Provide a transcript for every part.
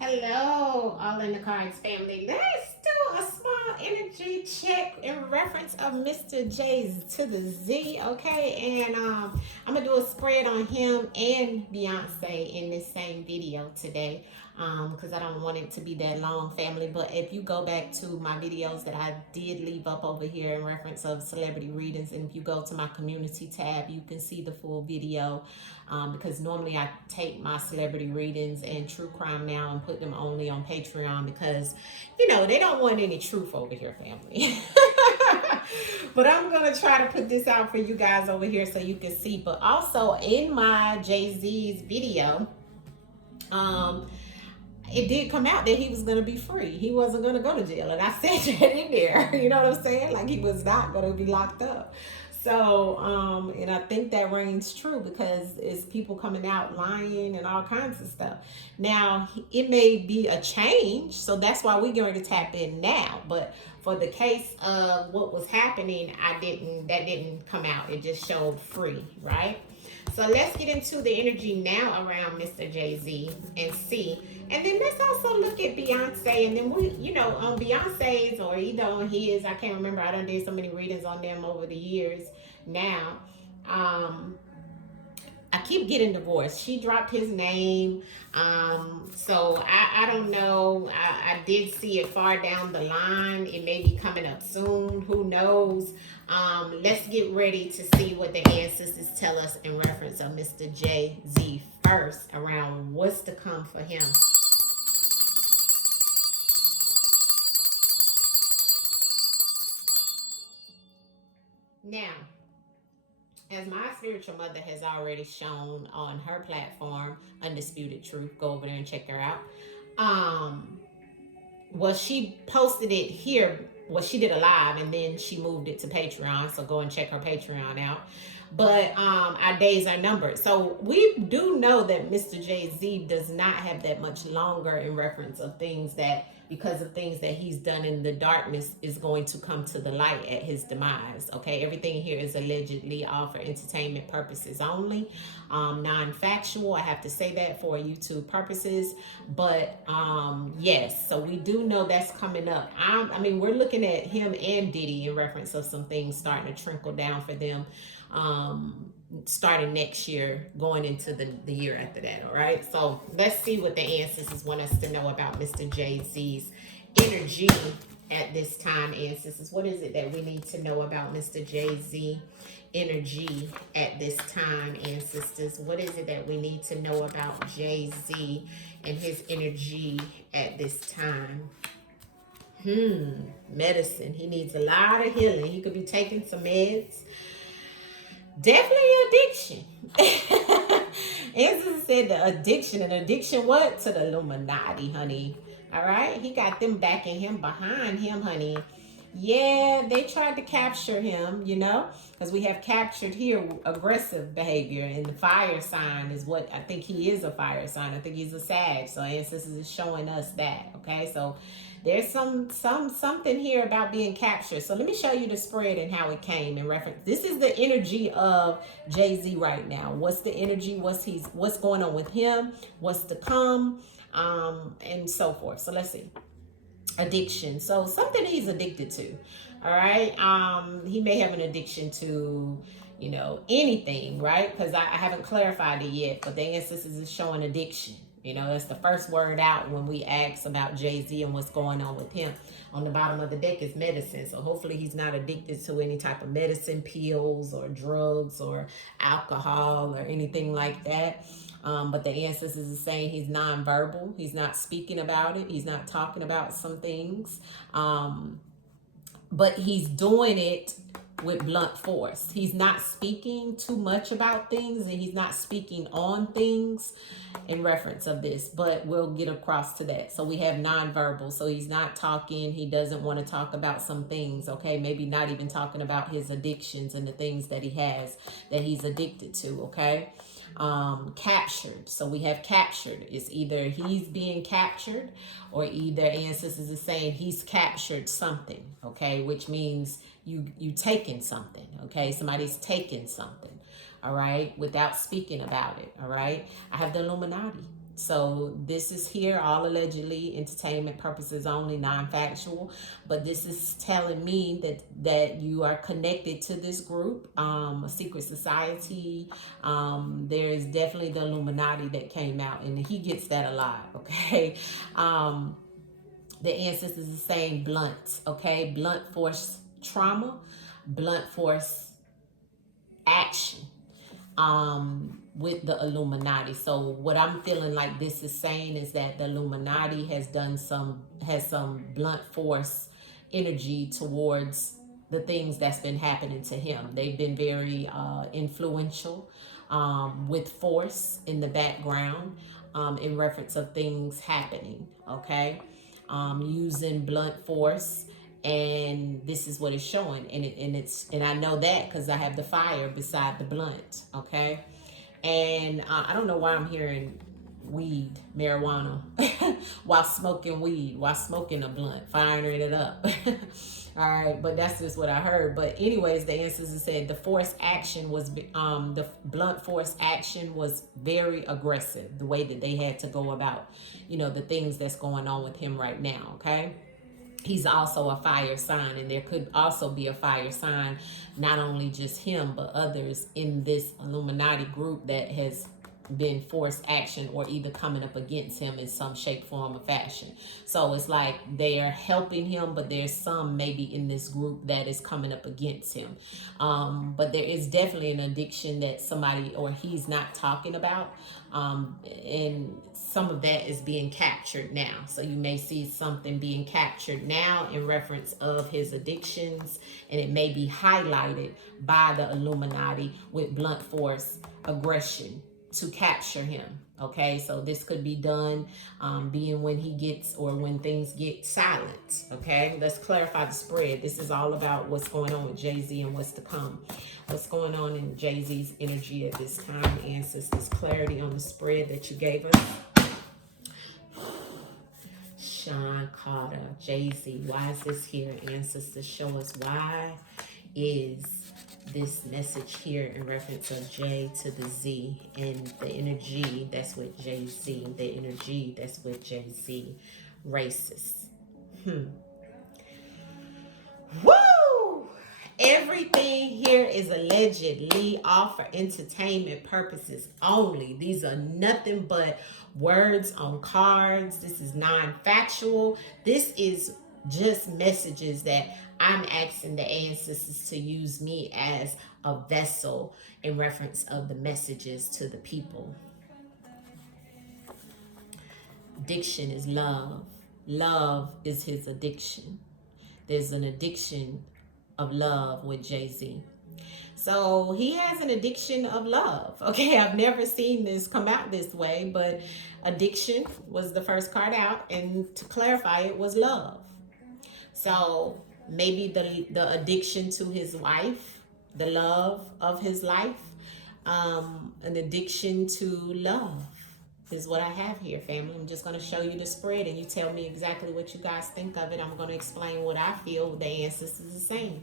Hello, all in the cards family. Let's do a small energy check in reference of Mr. J to the Z, okay? And I'm gonna do a spread on him and Beyonce in this same video today, because I don't want it to be that long, family. But if you go back to my videos that I did leave up over here in reference of celebrity readings, and if you go to my community tab, you can see the full video. Because normally I take my celebrity readings and true crime now and put them only on Patreon because, they don't want any truth over here, family. But I'm going to try to put this out for you guys over here so you can see. But also in my Jay-Z's video, it did come out that he was going to be free. He wasn't going to go to jail. And I said that in there. You know what I'm saying? Like he was not going to be locked up. So, and I think that reigns true because it's people coming out lying and all kinds of stuff. Now, it may be a change, so that's why we're going to tap in now. But for the case of what was happening, that didn't come out. It just showed free, right? So let's get into the energy now around Mr. Jay-Z and see. And then let's also look at Beyonce. And then we, on Beyonce's or either on his, I can't remember. I done did so many readings on them over the years now. I keep getting divorced. She dropped his name. So I don't know. I did see it far down the line. It may be coming up soon. Who knows? Let's get ready to see what the ancestors tell us in reference of Mr. Jay-Z first around what's to come for him. Now, as my spiritual mother has already shown on her platform, Undisputed Truth, go over there and check her out. Well, she posted it here. Well, she did a live and then she moved it to Patreon. So go and check her Patreon out. But our days are numbered. So we do know that Mr. Jay-Z does not have that much longer in reference of things that, because of things that he's done in the darkness, is going to come to the light at his demise. Okay, everything here is allegedly all for entertainment purposes only, non-factual. I have to say that for YouTube purposes. But yes, so we do know that's coming up. I mean, we're looking at him and Diddy in reference of some things starting to trickle down for them, starting next year, going into the year after that. All right, so let's see what the ancestors want us to know about Mr. Jay-Z's energy at this time. Ancestors, what is it that we need to know about Mr. Jay-Z energy at this time? Ancestors, what is it that we need to know about Jay-Z and his energy at this time? Medicine. He needs a lot of healing. He could be taking some meds. Definitely addiction. Ancestors said the addiction. And addiction what? To the Illuminati, honey. All right? He got them backing him, behind him, honey. Yeah, they tried to capture him, because we have captured here aggressive behavior. And the fire sign is what, I think he is a fire sign. I think he's a Sag. So ancestors is showing us that, okay? So there's something here about being captured. So let me show you the spread and how it came in reference. This is the energy of Jay-Z right now. What's the energy? What's going on with him? What's to come? And so forth. So let's see. Addiction. So something he's addicted to. All right. He may have an addiction to, anything, right? Because I haven't clarified it yet, but the ancestors is showing addiction. That's the first word out when we ask about Jay-Z and what's going on with him. On the bottom of the deck is medicine. So hopefully he's not addicted to any type of medicine, pills or drugs or alcohol or anything like that. But the ancestors is saying he's nonverbal. He's not speaking about it. He's not talking about some things. But he's doing it with blunt force. He's not speaking too much about things and he's not speaking on things in reference of this, but we'll get across to that. So we have nonverbal. So he's not talking. He doesn't want to talk about some things. Okay. Maybe not even talking about his addictions and the things that he has that he's addicted to. Okay. Captured. So we have captured. It's either he's being captured or either ancestors is saying he's captured something. Okay. Which means you taking something. Okay. Somebody's taking something. All right. Without speaking about it. All right. I have the Illuminati. So this is here, all allegedly, entertainment purposes only, non-factual. But this is telling me that you are connected to this group, a secret society. There is definitely the Illuminati that came out, and he gets that a lot. Okay. The ancestors is saying blunt. Okay, blunt force trauma, blunt force action. With the Illuminati. So what I'm feeling like this is saying is that the Illuminati has some blunt force energy towards the things that's been happening to him. They've been very influential with force in the background in reference of things happening. Okay, using blunt force. And this is what it's showing, and I know that because I have the fire beside the blunt. Okay, and I don't know why I'm hearing marijuana, while smoking weed, while smoking a blunt, firing it up. All right, but that's just what I heard. But anyways, the ancestors said the force action was, the blunt force action was very aggressive. The way that they had to go about, the things that's going on with him right now. Okay. He's also a fire sign, and there could also be a fire sign, not only just him, but others in this Illuminati group that has been forced action or either coming up against him in some shape, form, or fashion. So it's like they are helping him, but there's some maybe in this group that is coming up against him. But there is definitely an addiction that somebody or he's not talking about. And some of that is being captured now. So you may see something being captured now in reference of his addictions, and it may be highlighted by the Illuminati with blunt force aggression to capture him. Okay, so this could be done being when he gets, or when things get silent. Okay, let's clarify the spread. This is all about what's going on with Jay-Z and what's to come. What's going on in Jay-Z's energy at this time, ancestors? Clarity on the spread that you gave us. Sean Carter, Jay-Z, why is this here? Ancestors, show us why is this message here in reference of J to the Z, and the energy that's with Jay-Z, the energy that's with Jay-Z, racist. Woo! Everything here is allegedly all for entertainment purposes only. These are nothing but words on cards. This is non-factual. This is just messages that I'm asking the ancestors to use me as a vessel in reference of the messages to the people. Addiction is love. Love is his addiction. There's an addiction of love with Jay-Z. So he has an addiction of love. Okay, I've never seen this come out this way, but addiction was the first card out, and to clarify, it was love. So maybe the addiction to his wife, the love of his life, an addiction to love is what I have here, family. I'm just going to show you the spread, and you tell me exactly what you guys think of it. I'm going to explain what I feel the ancestors are saying.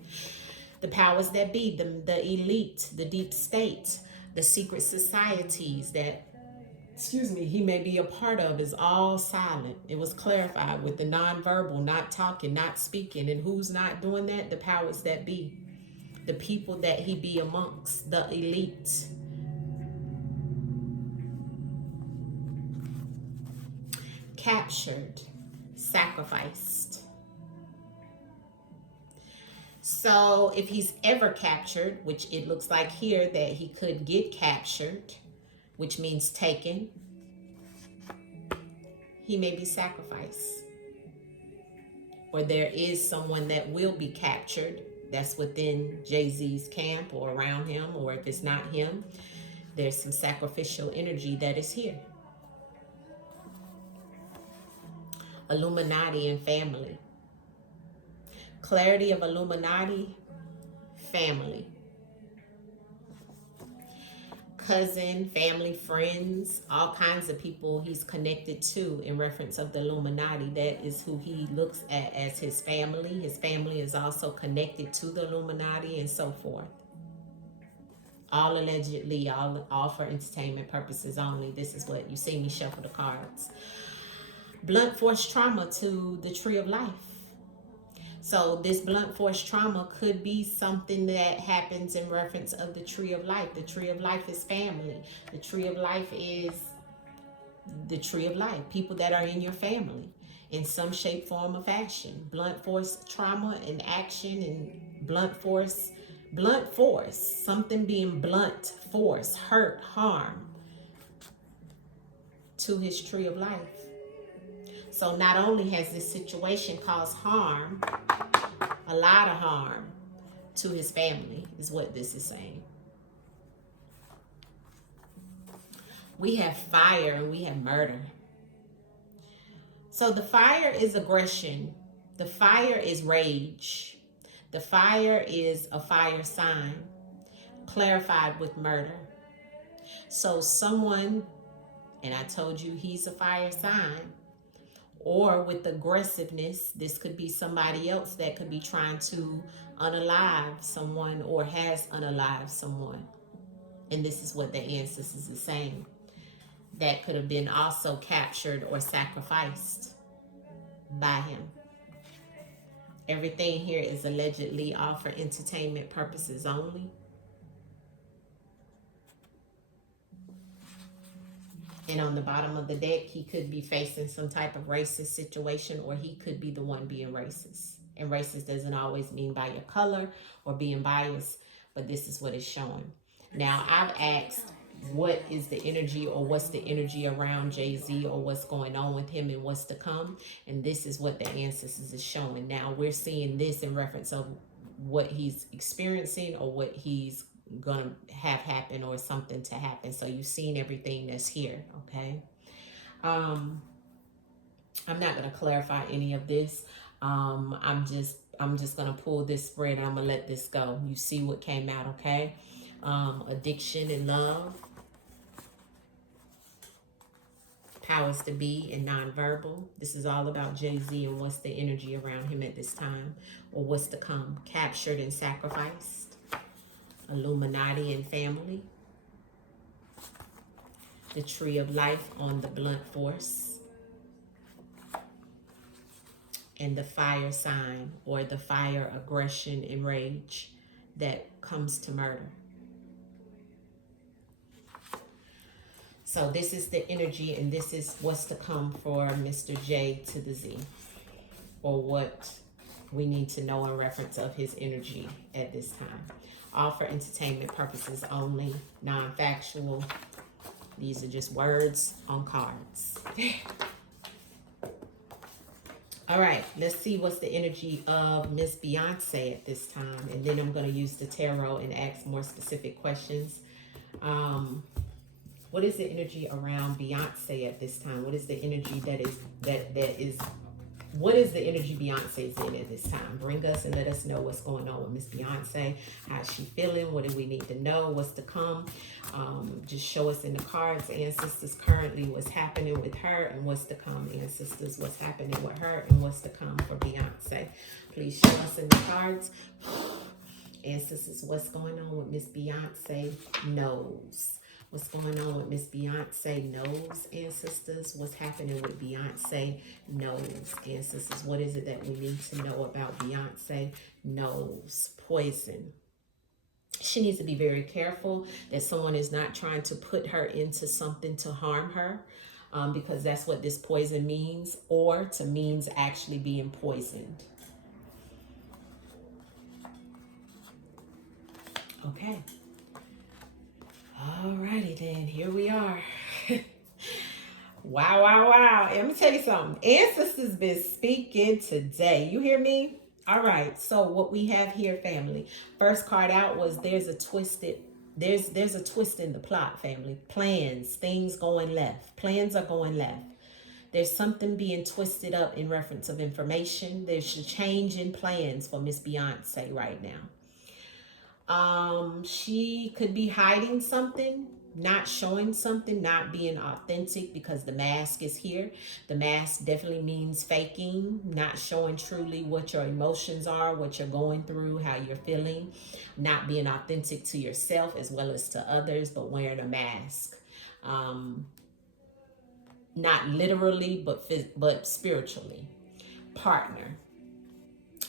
The powers that be, the elite, the deep state, the secret societies that, he may be a part of, is all silent. It was clarified with the nonverbal, not talking, not speaking. And who's not doing that? The powers that be. The people that he be amongst, the elite. Captured, sacrificed. So if he's ever captured, which it looks like here that he could get captured, which means taken, he may be sacrificed. Or there is someone that will be captured that's within Jay-Z's camp or around him, or if it's not him, there's some sacrificial energy that is here. Illuminati and family. Clarity of Illuminati, family. Cousin, family, friends, all kinds of people he's connected to in reference of the Illuminati. That is who he looks at as his family. His family is also connected to the Illuminati and so forth. All allegedly, all for entertainment purposes only. This is what you see me shuffle the cards. Blunt force trauma to the tree of life. So this blunt force trauma could be something that happens in reference of the tree of life. The tree of life is family. The tree of life is the tree of life. People that are in your family in some shape, form, or fashion. Blunt force trauma in action, and blunt force, something being blunt force, hurt, harm to his tree of life. So not only has this situation caused harm, a lot of harm to his family is what this is saying. We have fire and we have murder. So the fire is aggression. The fire is rage. The fire is a fire sign clarified with murder. So someone, and I told you he's a fire sign, or with aggressiveness, this could be somebody else that could be trying to unalive someone or has unalived someone. And this is what the ancestors is saying. That could have been also captured or sacrificed by him. Everything here is allegedly all for entertainment purposes only. And on the bottom of the deck, he could be facing some type of racist situation, or he could be the one being racist. And racist doesn't always mean by your color or being biased, but this is what it's showing. Now, I've asked, what is the energy, or what's the energy around Jay-Z, or what's going on with him and what's to come? And this is what the ancestors is showing. Now, we're seeing this in reference of what he's experiencing or what he's gonna have happen or something to happen. So you've seen everything that's here, okay? I'm not gonna clarify any of this. I'm just gonna pull this spread and I'm gonna let this go. You see what came out, okay? Addiction and love, powers to be and nonverbal. This is all about Jay-Z and what's the energy around him at this time, or what's to come. Captured and sacrificed. Illuminati and family. The tree of life on the blunt force. And the fire sign, or the fire aggression and rage that comes to murder. So this is the energy, and this is what's to come for Mr. J to the Z, or what we need to know in reference of his energy at this time. All for entertainment purposes only, non-factual. These are just words on cards. All right, let's see what's the energy of Miss Beyonce at this time. And then I'm going to use the tarot and ask more specific questions. What is the energy around Beyonce at this time? What is the energy what is the energy Beyonce's in at this time? Bring us and let us know what's going on with Miss Beyonce. How's she feeling? What do we need to know? What's to come? Just show us in the cards, ancestors, currently what's happening with her and what's to come. Ancestors, what's happening with her and what's to come for Beyonce. Please show us in the cards. Ancestors, what's going on with Miss Beyonce? Knows. What's going on with Miss Beyonce? Knows. Ancestors, what's happening with Beyonce? Knows. Ancestors, what is it that we need to know about Beyonce? Knows. Poison. She needs to be very careful that someone is not trying to put her into something to harm her, because that's what this poison means, or to means actually being poisoned. Okay. Alrighty then, here we are. Wow. Let me tell you something. Ancestors been speaking today. You hear me? All right, so what we have here, family. First card out was there's a twist in the plot, family. Plans, things going left. Plans are going left. There's something being twisted up in reference of information. There's a change in plans for Miss Beyonce right now. She could be hiding something. not showing something, not being authentic, because the mask is here. The mask definitely means faking, not showing truly what your emotions are, what you're going through, how you're feeling, not being authentic to yourself as well as to others, but wearing a mask. Not literally, but spiritually. Partner.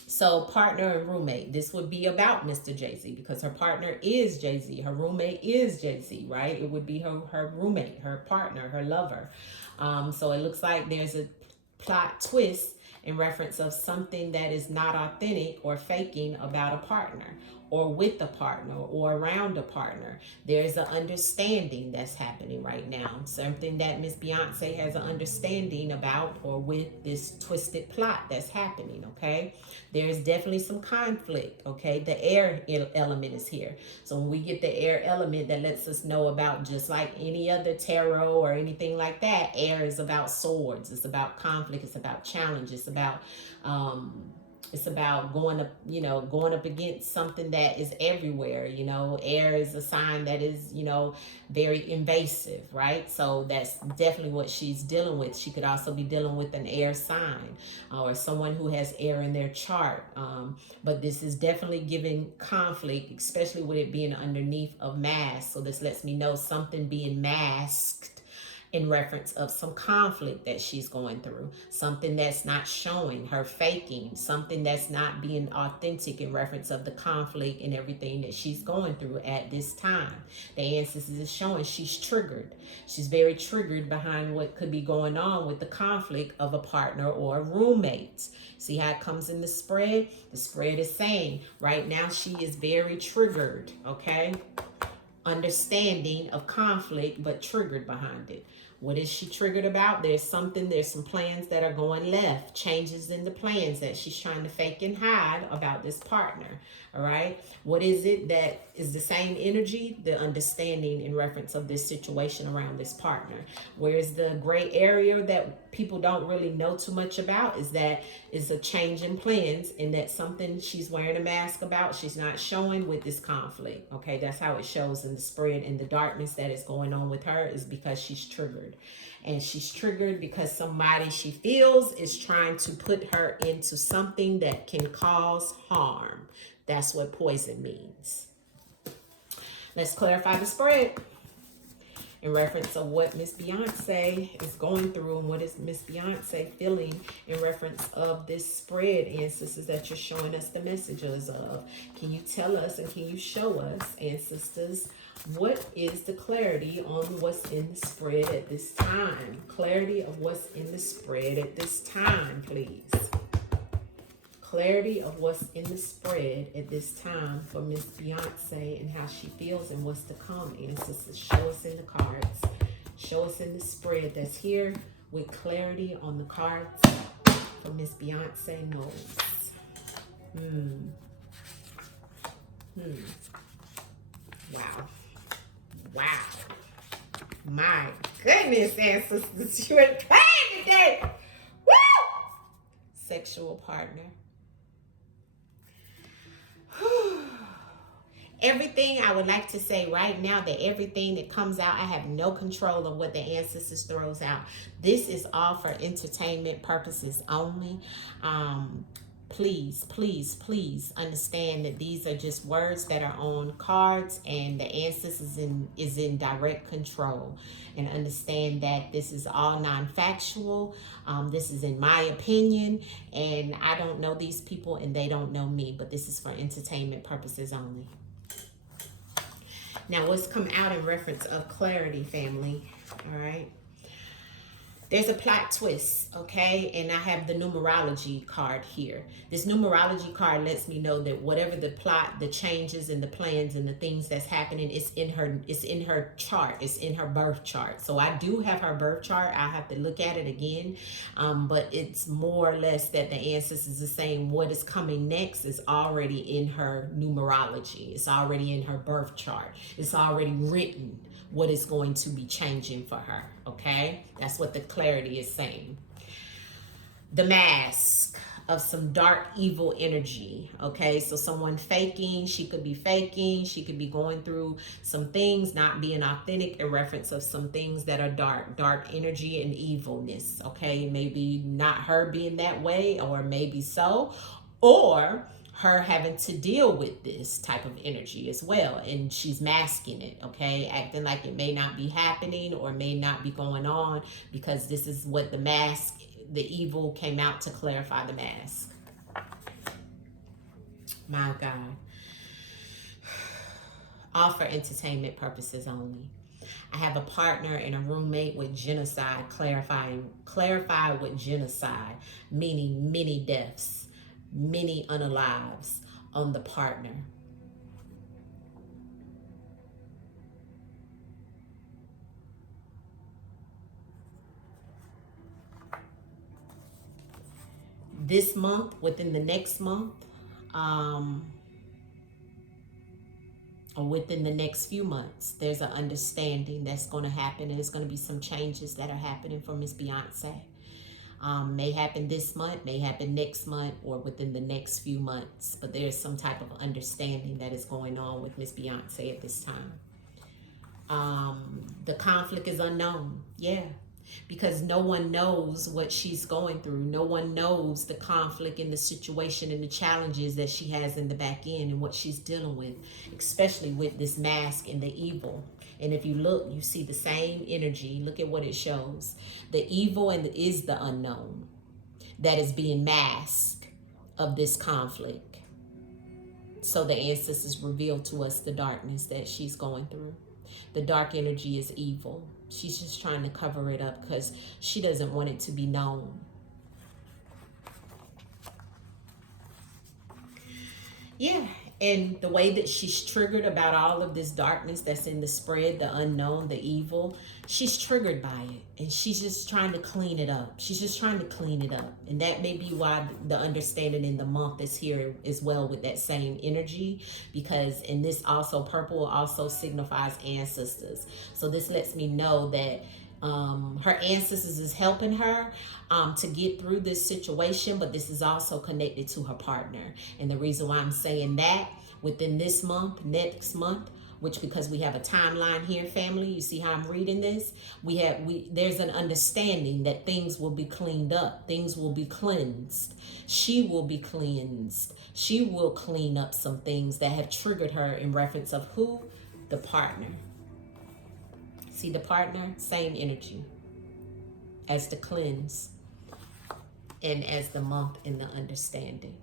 So partner and roommate, this would be about Mr. Jay-Z, because her partner is Jay-Z. Her roommate is Jay-Z, right? It would be her roommate, her partner, her lover. So it looks like there's a plot twist in reference of something that is not authentic or faking about a partner, or with a partner, or around a partner. There's an understanding that's happening right now. Something that Miss Beyonce has an understanding about, or with this twisted plot that's happening, okay? There's definitely some conflict, okay? The air element is here. So when we get the air element, that lets us know about, just like any other tarot or anything like that, air is about swords. It's about conflict. It's about challenge. It's about going up against something that is everywhere. Air is a sign that is, very invasive, right? So that's definitely what she's dealing with. She could also be dealing with an air sign, or someone who has air in their chart. But this is definitely giving conflict, especially with it being underneath of mask. So this lets me know something being masked in reference of some conflict that she's going through, something that's not showing, her faking, something that's not being authentic in reference of the conflict and everything that she's going through at this time. The ancestors is showing she's triggered. She's very triggered behind what could be going on with the conflict of a partner or a roommate. See how it comes in the spread? The spread is saying right now she is very triggered, okay? Understanding of conflict, but triggered behind it. What is she triggered about? There's some plans that are going left, changes in the plans that she's trying to fake and hide about this partner. All right. What is it that is the same energy? The understanding in reference of this situation around this partner. Where's the gray area that people don't really know too much about? Is that is a change in plans, and that's something she's wearing a mask about. She's not showing with this conflict. Okay. That's how it shows in the spread, and the darkness that is going on with her is because she's triggered. And she's triggered because somebody she feels is trying to put her into something that can cause harm. That's what poison means. Let's clarify the spread in reference of what Miss Beyonce is going through, and what is Miss Beyonce feeling in reference of this spread, ancestors, that you're showing us the messages of. Can you tell us and can you show us, ancestors, what is the clarity on what's in the spread at this time? Clarity of what's in the spread at this time, please. Clarity of what's in the spread at this time for Miss Beyonce, and how she feels and what's to come. Ancestors, show us in the cards. Show us in the spread that's here with clarity on the cards for Miss Beyonce knows. Wow. Wow. My goodness, ancestors, you ain't playing today. Woo! Sexual partner. Everything I would like to say right now, that everything that comes out, I have no control of what the ancestors throws out. This is all for entertainment purposes only. Please, please, please understand that these are just words that are on cards, and the ancestors is in direct control. And understand that this is all non-factual. This is in my opinion, and I don't know these people and they don't know me, but this is for entertainment purposes only. Now, what's come out in reference of clarity, family? All right. There's a plot twist, okay? And I have the numerology card here. This numerology card lets me know that whatever the plot, the changes and the plans and the things that's happening, it's in her chart. It's in her birth chart. So I do have her birth chart. I have to look at it again. But it's more or less that the ancestors are saying what is coming next is already in her numerology. It's already in her birth chart. It's already written what is going to be changing for her, okay? That's what the clarity is saying. The mask. of some dark evil energy. Okay, so someone faking, she could be faking, she could be going through some things, not being authentic in reference of some things that are dark energy and evilness. Okay, maybe not her being that way, or maybe so, or her having to deal with this type of energy as well, and she's masking it. Okay, acting like it may not be happening or may not be going on, because this is what the mask, the evil came out to clarify the mask. My God. All for entertainment purposes only. I have a partner and a roommate with genocide. Clarify what genocide, meaning many deaths, many unalives on the partner. This month, within the next month, or within the next few months, there's an understanding that's going to happen, and there's going to be some changes that are happening for Miss Beyonce. May happen this month, may happen next month, or within the next few months. But there's some type of understanding that is going on with Miss Beyonce at this time. The conflict is unknown. Yeah. Because no one knows what she's going through. No one knows the conflict and the situation and the challenges that she has in the back end and what she's dealing with, especially with this mask and the evil. And if you look, you see the same energy. Look at what it shows. The evil is the unknown that is being masked of this conflict. So the ancestors reveal to us the darkness that she's going through. The dark energy is evil. She's just trying to cover it up because she doesn't want it to be known. Yeah, and the way that she's triggered about all of this darkness that's in the spread, the unknown, the evil, she's triggered by it. And she's just trying to clean it up. She's just trying to clean it up. And that may be why the understanding in the month is here as well with that same energy. Because in this also, purple also signifies ancestors. So this lets me know that her ancestors is helping her to get through this situation, but this is also connected to her partner. And the reason why I'm saying that, within this month, next month, which, because we have a timeline here, family, you see how I'm reading this, there's an understanding that things will be cleaned up, things will be cleansed, she will be cleansed, she will clean up some things that have triggered her in reference of who? The partner. See the partner? Same energy as the cleanse and as the month in the understanding.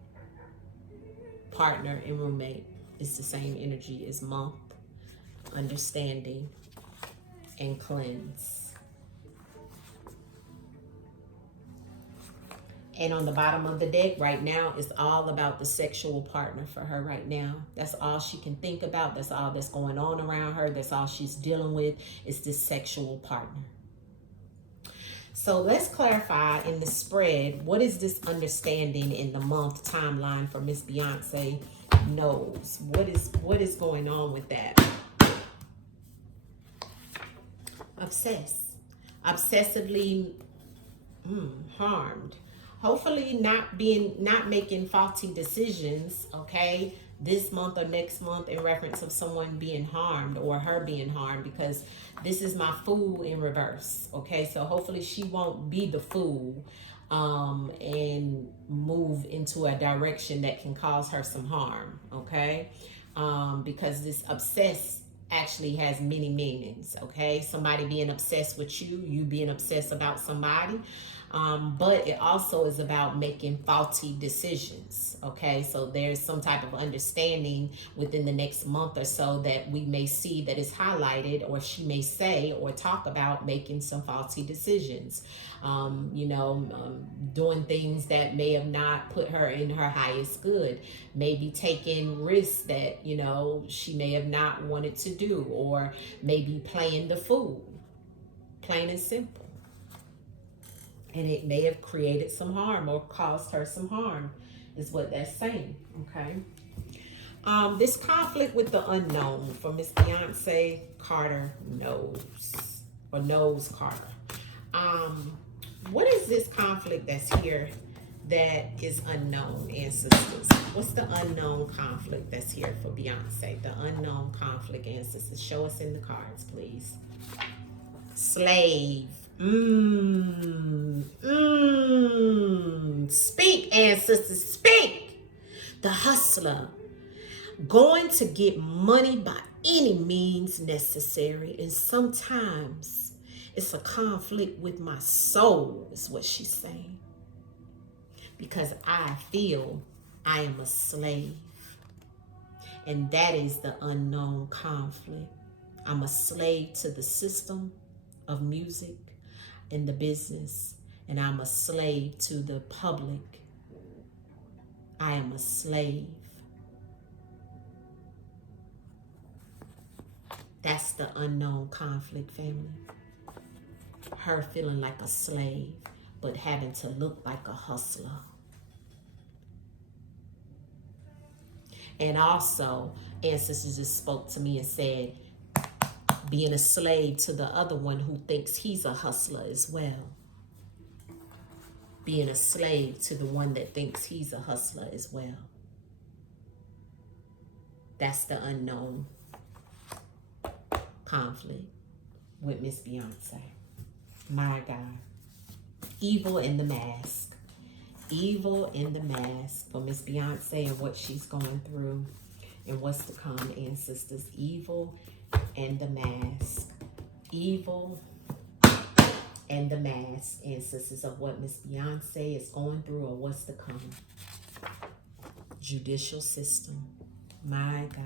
Partner and roommate is the same energy as month, understanding, and cleanse. And on the bottom of the deck right now is all about the sexual partner for her right now. That's all she can think about. That's all that's going on around her. That's all she's dealing with is this sexual partner. So let's clarify in the spread, what is this understanding in the month timeline for Miss Beyonce knows? What is going on with that? Obsessively harmed. Hopefully not making faulty decisions, okay, this month or next month in reference of someone being harmed or her being harmed, because this is my fool in reverse, okay? So hopefully she won't be the fool and move into a direction that can cause her some harm, okay? Because this obsessed actually has many meanings, okay? Somebody being obsessed with you, you being obsessed about somebody. But it also is about making faulty decisions, okay? So there's some type of understanding within the next month or so that we may see that is highlighted, or she may say or talk about making some faulty decisions, doing things that may have not put her in her highest good, maybe taking risks that, she may have not wanted to do, or maybe playing the fool, plain and simple. And it may have created some harm or caused her some harm, is what that's saying, okay? This conflict with the unknown for Miss Beyonce Carter knows Carter. What is this conflict that's here that is unknown, ancestors? What's the unknown conflict that's here for Beyonce? The unknown conflict, ancestors. Show us in the cards, please. Slave. Speak, ancestors, speak. The hustler. Going to get money by any means necessary. And sometimes it's a conflict with my soul, is what she's saying. Because I feel I am a slave. And that is the unknown conflict. I'm a slave to the system of music and the business. And I'm a slave to the public. I am a slave. That's the unknown conflict, family. Her feeling like a slave, but having to look like a hustler. And also, ancestors just spoke to me and said, being a slave to the other one who thinks he's a hustler as well. Being a slave to the one that thinks he's a hustler as well. That's the unknown conflict with Miss Beyonce. My God. Evil in the mask. Evil in the mask for Miss Beyonce and what she's going through and what's to come, ancestors. Evil and the mask. Evil and the mask, ancestors, of what Miss Beyonce is going through or what's to come. Judicial system. My God.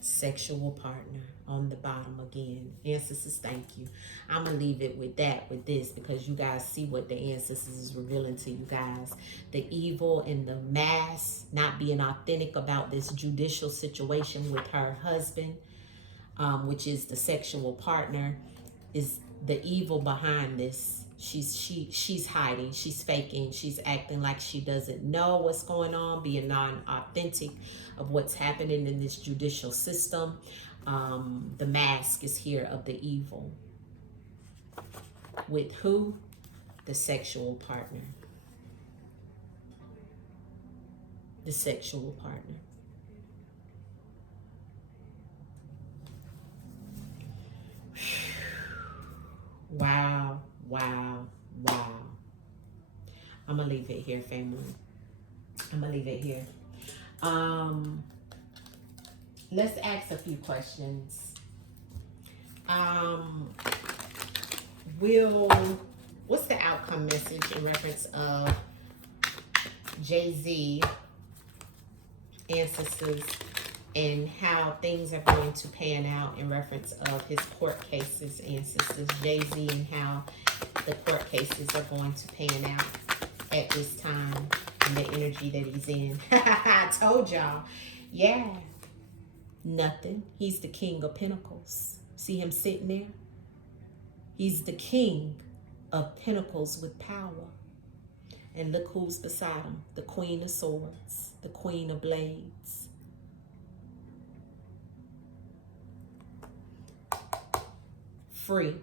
Sexual partner on the bottom again. Ancestors, thank you. I'm going to leave it with that, with this, because you guys see what the ancestors is revealing to you guys. The evil and the mask, not being authentic about this judicial situation with her husband, which is the sexual partner, is the evil behind this. She's hiding, she's faking, she's acting like she doesn't know what's going on, being non-authentic of what's happening in this judicial system. The mask is here of the evil. With who? The sexual partner. The sexual partner. Wow, wow, wow. I'm going to leave it here, family. I'm going to leave it here. Let's ask a few questions. What's the outcome message in reference of Jay-Z, ancestors, and how things are going to pan out in reference of his court cases, ancestors, Jay-Z, and how the court cases are going to pan out at this time and the energy that he's in. I told y'all. Yeah. Nothing. He's the king of pentacles. See him sitting there? He's the king of pentacles with power. And look who's beside him. The queen of swords. The queen of blades. Free.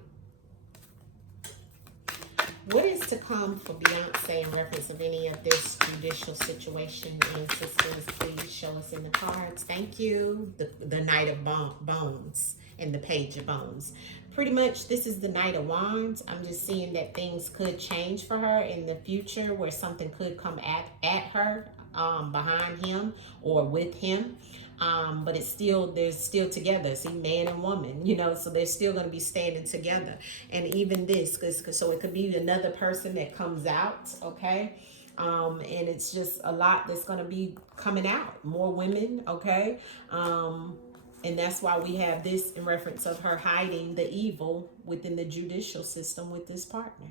What is to come for Beyonce in reference of any of this judicial situation? Ancestors, please show us in the cards. Thank you. The Knight of Bones and the Page of Bones. Pretty much, this is the Knight of Wands. I'm just seeing that things could change for her in the future, where something could come at her behind him or with him. But it's still, they're still together. See, man and woman, you know, so they're still going to be standing together. And even this, so it could be another person that comes out, okay? And it's just a lot that's going to be coming out. More women, okay? And that's why we have this in reference of her hiding the evil within the judicial system with this partner.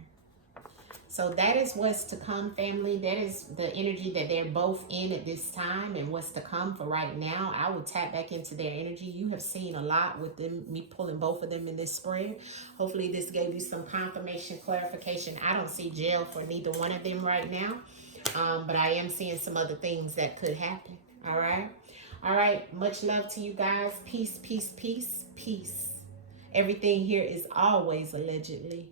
So that is what's to come, family. That is the energy that they're both in at this time and what's to come for right now. I will tap back into their energy. You have seen a lot with them, me pulling both of them in this spread. Hopefully this gave you some confirmation, clarification. I don't see jail for neither one of them right now. But I am seeing some other things that could happen. All right. All right. Much love to you guys. Peace, peace, peace, peace. Everything here is always allegedly.